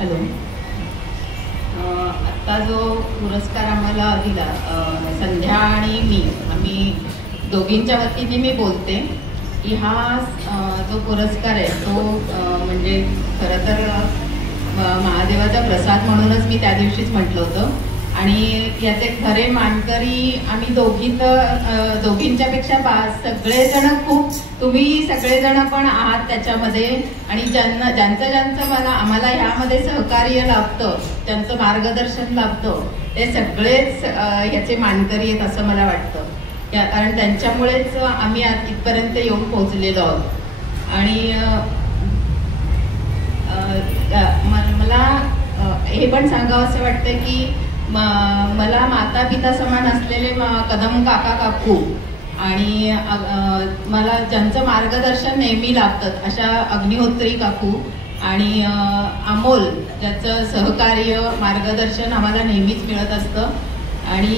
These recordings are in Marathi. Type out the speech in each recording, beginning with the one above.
हॅलो. आत्ता जो पुरस्कार आम्हाला दिला संध्या आणि मी, आम्ही दोघींच्या वतीने मी बोलते की हा जो पुरस्कार आहे तो म्हणजे खरं तर महादेवाचा प्रसाद म्हणूनच मी त्या दिवशीच म्हटलं होतं. आणि याचे खरे मानकरी आम्ही दोघींच्या पेक्षा सगळेजण, खूप तुम्ही सगळेजण पण आहात त्याच्यामध्ये. आणि ज्यांचं मला आम्हाला ह्यामध्ये सहकार्य लाभतं, त्यांचं मार्गदर्शन लाभतं, ते सगळेच याचे मानकरी आहेत असं मला वाटतं. कारण त्यांच्यामुळेच आम्ही आज इथपर्यंत येऊन पोहोचलेलो आहोत. आणि मला हे पण सांगावं असं वाटतं की मला माता पिता समान असलेले कदम काका काकू आणि मला ज्यांचं मार्गदर्शन नेहमी लाभतं अशा अग्निहोत्री काकू आणि अमोल, ज्याचं सहकार्य मार्गदर्शन आम्हाला नेहमीच मिळत असतं. आणि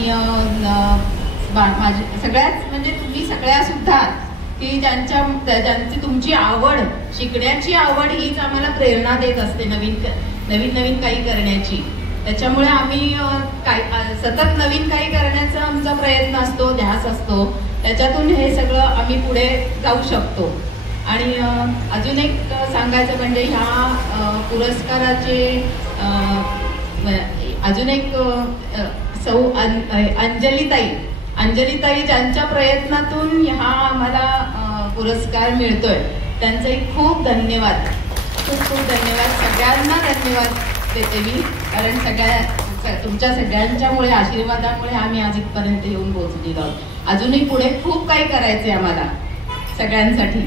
सगळ्याच म्हणजे तुम्ही सगळ्या सुद्धा की ज्यांची तुमची आवड, शिकण्याची आवड हीच आम्हाला प्रेरणा देत असते नवीन काही करण्याची. त्याच्यामुळे आम्ही सतत नवीन काही करण्याचा आमचा प्रयत्न असतो, ध्यास असतो. त्याच्यातून हे सगळं आम्ही पुढे जाऊ शकतो. आणि अजून एक सांगायचं म्हणजे ह्या पुरस्काराचे अजून एक सौ अंजलीताई ज्यांच्या प्रयत्नातून हा आम्हाला पुरस्कार मिळतोय, त्यांचे खूप धन्यवाद, खूप धन्यवाद. सगळ्यांना धन्यवाद देते मी, कारण तुमच्या सगळ्यांच्यामुळे, आशीर्वादामुळे आम्ही आज इथपर्यंत येऊन पोहोचलेलो आहोत. अजूनही पुढे खूप काही करायचंय आम्हाला सगळ्यांसाठी.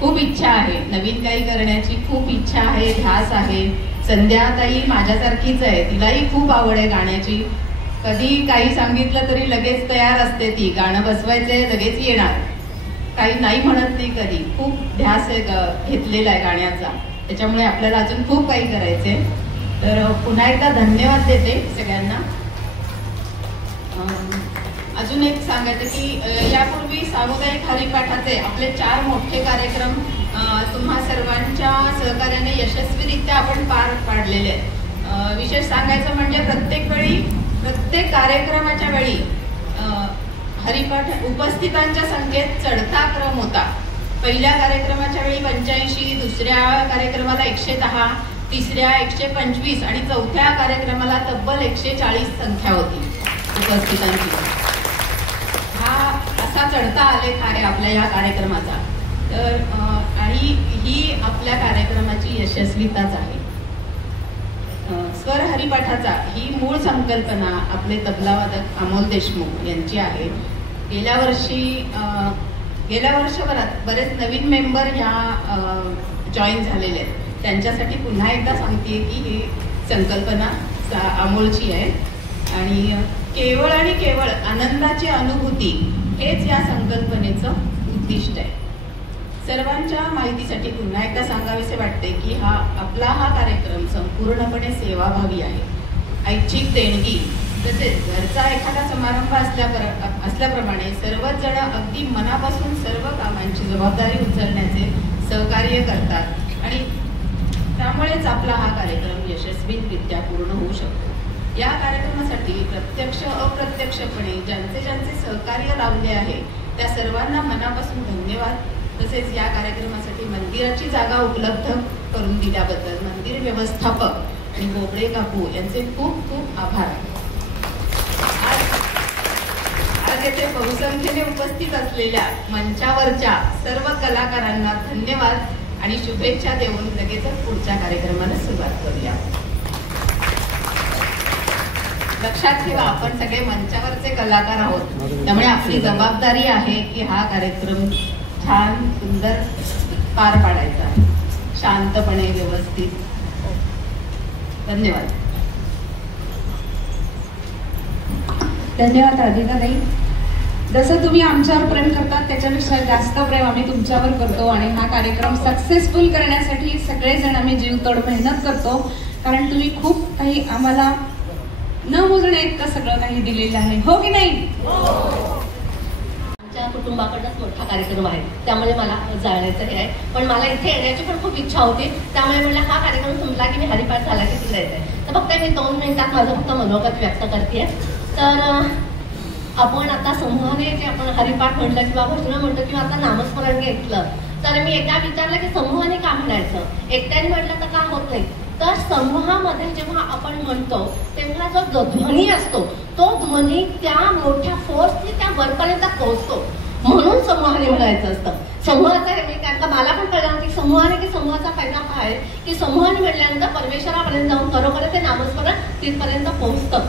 खूप इच्छा आहे, नवीन काही करण्याची खूप इच्छा आहे, ध्यास आहे. संध्याताई माझ्यासारखीच आहे, तिलाही खूप आवड आहे गाण्याची. कधी काही सांगितलं तरी लगेच तयार असते ती, गाणं बसवायचंय लगेच येणार, काही नाही म्हणत नाही कधी. खूप ध्यास घेतलेला आहे गाण्याचा, त्याच्यामुळे आपल्याला अजून खूप काही करायचंय. तर पुन्हा एकदा धन्यवाद देते सगळ्यांना. अजून एक सांगायचं की यापूर्वी सामुदायिक हरिपाठाचे आपले 4 मोठे कार्यक्रम तुम्हा सर्वांच्या सहकार्याने यशस्वीरित्या आपण पार पाडलेले आहेत. विशेष सांगायचं म्हणजे प्रत्येक कार्यक्रमाच्या वेळी हरिपाठ उपस्थितांच्या संख्येत चढता क्रम होता. पहिल्या कार्यक्रमाच्या वेळी 85, दुसऱ्या कार्यक्रमाला 110, तिसऱ्या 125 आणि चौथ्या कार्यक्रमाला तब्बल 140 संख्या होती उपस्थितांची. हा असा चढता आलेख आहे आपल्या या कार्यक्रमाचा. तर आणि ही आपल्या कार्यक्रमाची यशस्वीताच आहे. स्वर हरिपाठाचा ही मूळ संकल्पना आपले तबलावादक अमोल देशमुख यांची आहे. गेल्या वर्षभरात बरेच नवीन मेंबर ह्या जॉईन झालेले आहेत. त्यांच्यासाठी पुन्हा एकदा सांगते की ही संकल्पना अमोलची आहे. आणि केवळ आनंदाची अनुभूती हेच या संकल्पनेचं उद्दिष्ट आहे. सर्वांच्या माहितीसाठी पुन्हा एकदा सांगावेसे वाटते की आपला कार्यक्रम संपूर्णपणे सेवाभावी आहे. ऐच्छिक देणगी तसेच घरचा एखादा समारंभ असल्याप्रमाणे सर्वच जण अगदी मनापासून सर्व कामांची जबाबदारी उचलण्याचे सहकार्य करतात आणि त्यामुळेच आपला हा कार्यक्रम यशस्वीरित्या पूर्ण होऊ शकतो. या कार्यक्रमासाठी प्रत्यक्ष अप्रत्यक्षपणे ज्यांचे सहकार्य लावले आहे त्या सर्वांना मनापासून धन्यवाद. तसेच या कार्यक्रमासाठी मंदिराची जागा उपलब्ध करून दिल्याबद्दल मंदिर व्यवस्थापक आणि बोबडे काकू यांचे खूप खूप आभार. आज येथे बहुसंख्येने उपस्थित असलेल्या मंचावरच्या सर्व कलाकारांना धन्यवाद आणि शुभेच्छा देऊन लगेचच पुढच्या कार्यक्रमाला सुरुवात करूया. लक्षात ठेवा, आपण सगळे मंचावरचे कलाकार आहोत, त्यामुळे आपली जबाबदारी आहे की हा कार्यक्रम छान सुंदर पार पाडायचा, शांतपणे, व्यवस्थित. धन्यवाद. धन्यवाद राधिकाताई. जसं तुम्ही आमच्यावर प्रेम करतात त्याच्यापेक्षा जास्त प्रेम आम्ही तुमच्यावर करतो आणि हा कार्यक्रम सक्सेसफुल करण्यासाठी सगळेजण आम्ही जीवतोड मेहनत करतो. कारण तुम्ही खूप काही आम्हाला न मोजण्या इतकं सगळं काही दिलेलं आहे, हो की नाही? आमच्या कुटुंबाकडनंच मोठा कार्यक्रम आहे, त्यामुळे मला जाण्याचं हे आहे. पण मला इथे येण्याची पण खूप इच्छा होती, त्यामुळे म्हणलं हा कार्यक्रम संपला की मी हरिपाठ झाला की तिकडे येते. तर फक्त मी 2 मिनिटात माझं फक्त मनोगत व्यक्त करते. तर आपण आता समूहाने जे आपण हरिपाठ म्हटलं किंवा भजनं म्हटलं किंवा आता नामस्मरण घेतलं, तर मी एकदा विचारलं की समूहाने का म्हणायचं, एकट्याने म्हटलं तर का होत नाही. तर समूहामध्ये जेव्हा आपण म्हणतो तेव्हा जो ध्वनी असतो तो ध्वनी त्या मोठ्या फोर्सने त्या वरपर्यंत पोहोचतो, म्हणून समूहाने म्हणायचं असतं. समूहाचा मी कारण मला पण कळलं की समूहाने की समूहाचा फायदा हा आहे की समूहाने म्हटल्यानंतर परमेश्वरापर्यंत जाऊन खरोखर ते नामस्मरण तिथपर्यंत पोहोचतं.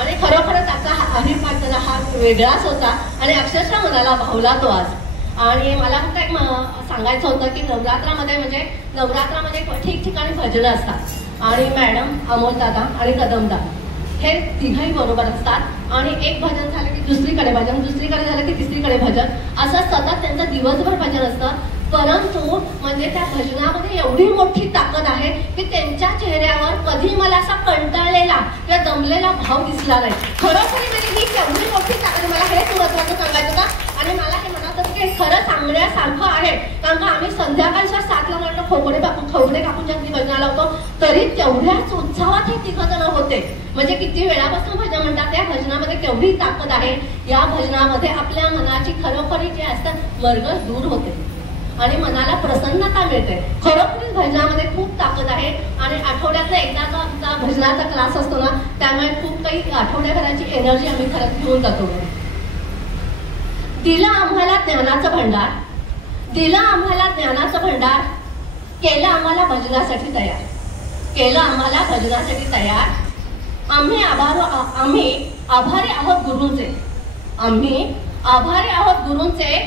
आणि खरोखरच त्याचा हरिपाठ हा वेगळाच होता आणि अक्षरशः मनाला भावला तो आज. आणि मला फक्त एक सांगायचं होतं की नवरात्रामध्ये ठिकठिकाणी भजनं असतात आणि मॅडम अमोलदादा आणि कदमदादा हे तिघही बरोबर असतात आणि एक भजन झालं की दुसरीकडे भजन, दुसरीकडे झालं की तिसरीकडे भजन, असं सतत त्यांचं दिवसभर भजन असतं. परंतु म्हणजे त्या भजनामध्ये एवढी मोठी ताकद आहे की त्यांच्या चेहऱ्यावर कधी मला असा कंटाळलेला किंवा दमलेला भाव दिसला नाही. खरोखरी म्हणजे ही एवढी मोठी ताकद, मला हेच महत्वाचं सांगायचं का. आणि मला हे म्हणत होतं की खरं सांगण्यासारखं आहे, कारण का आम्ही संध्याकाळच्या 7ला म्हटलं खोबडे कापून अगदी भजनाला होतो, तरी तेवढ्याच उत्साहात हे 3 जण होते. म्हणजे किती वेळापासून भजन म्हणतात, त्या भजनामध्ये केवढी ताकद आहे. या भजनामध्ये आपल्या मनाची खरोखरी जे असतात मरगळ दूर होते आणि मनाला प्रसन्नता मिळते. खरोखरीच भजनामध्ये खूप ताकद आहे. आणि आठवड्यातला एकदाचा आमचा भजनाचा क्लास असतो ना, त्यामुळे खूप काही आठवड्याभराची एनर्जी आम्ही खरंच घेऊन जातो. दिलं आम्हाला ज्ञानाचं भंडार, दिलं आम्हाला ज्ञानाचं भंडार, केलं आम्हाला भजनासाठी तयार, केलं आम्हाला भजनासाठी तयार. आम्ही आभारी आहोत गुरूंचे, आम्ही आभारी आहोत गुरूंचे,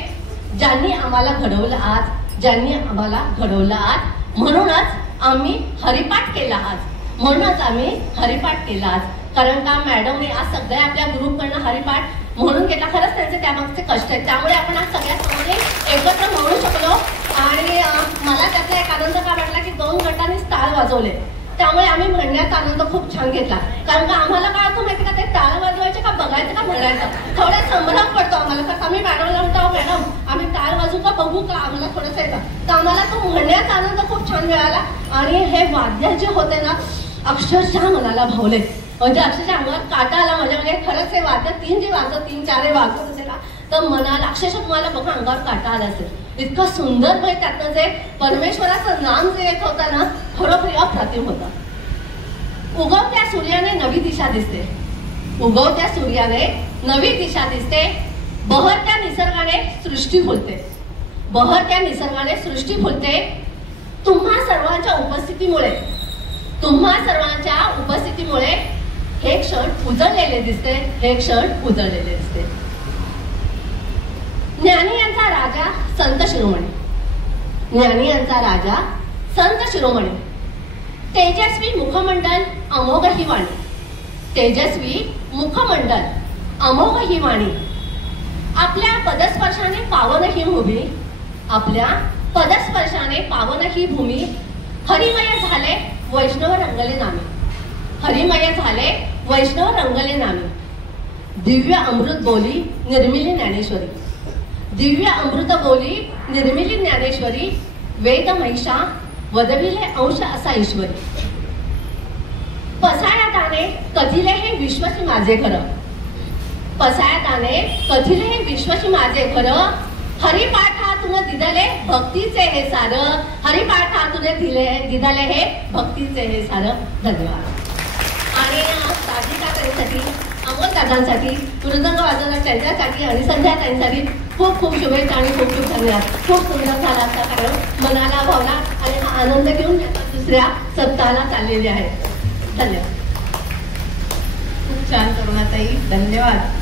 ज्यांनी आम्हाला घडवलं आज, ज्यांनी आम्हाला घडवलं आज. म्हणूनच आम्ही हरिपाठ केला आज, म्हणूनच आम्ही हरिपाठ केला आज. कारण का मॅडमने आज सगळ्या आपल्या ग्रुपकडनं हरिपाठ म्हणून केला. खरंच त्यांचे त्यामागचे कष्ट आहेत, त्यामुळे आपण आज सगळ्या समोर एकत्र म्हणू शकलो. आणि मला त्याचा एक आनंद का वाटला की 2 गटांनीच टाळ वाजवले, त्यामुळे आम्ही म्हणण्याचा आनंद खूप छान घेतला. कारण का आम्हाला काय होतं माहिती का, ते टाळ वाजवायचे का बघायचं का म्हणायचं थोडा संभ्रम पडतो आम्हाला. तर आम्ही मॅडमला म्हणतो मॅडम आम्ही टाळ वाजू का बघू का, आम्हाला थोडंसं येतं. तर आम्हाला तो म्हणण्याचा आनंद खूप छान मिळाला. आणि हे वाद्य जे होते ना अक्षरशः मनाला भावले, म्हणजे अक्षरशः अंगावर काटा आला माझ्या. म्हणजे खरंच हे वाद्य 3-4 वाजत असेल ना, तर मनाला अक्षरशः तुम्हाला बघा अंगावर काटा आला असेल. इतकं सुंदर म्हणजे त्यातनं जे परमेश्वराचं नाम जे येत होतं ना, खरोखर अप्रतिम होतं. उगवत्या सूर्याने नवी दिशा दिसते, उगवत्या सूर्याने नवी दिशा दिसते, बहरत्या निसर्गाने सृष्टी फुलते, बहरत्या निसर्गाने सृष्टी फुलते. तुम्हा सर्वांच्या उपस्थितीमुळे, तुम्हा सर्वांच्या उपस्थितीमुळे हे क्षण उजळलेले दिसते, हे क्षण उजळलेले दिसते. ज्ञानी यांचा राजा संत शिरोमणी, ज्ञानी यांचा राजा संत शिरोमणी, तेजस्वी मुखमंडल अमोघ ही वाणी, तेजस्वी मुखमंडल अमोघ ही वाणी. आपल्या पदस्पर्शाने पावन ही भूमी, आपल्या पदस्पर्शाने पावन ही भूमी. हरिमय झाले वैष्णव रंगले नामे, हरिमय झाले वैष्णव रंगले नामे. दिव्य अमृत बोली निर्मिली ज्ञानेश्वरी, दिव्य अमृत बोली निर्मिली ज्ञानेश्वरी. वेद महिषा वदविले अंश असा ईश्वरी. पसायताने कथिले हे विश्वची माझे घर, पसायताने कथिले हे विश्वची माझे घर. हरिपाठातून दिदले भक्तीचे हे सार, हरिपाठातून दिदले हे भक्तीचे हे सार. धन्यवाद. आणि साधिकाकांसाठी, अमोलदादांसाठी, मृदंग वाजवणाऱ्या त्यांच्यासाठी आणि संध्याताईंसाठी खूप खूप शुभेच्छा आणि खूप खूप धन्यवाद. खूप सुंदर झाला असता कारण मनाला भावला आणि हा आनंद घेऊन दुसऱ्या सप्ताहाला चाललेले आहे. धन्यवाद. खूप छान करुणाताई, धन्यवाद.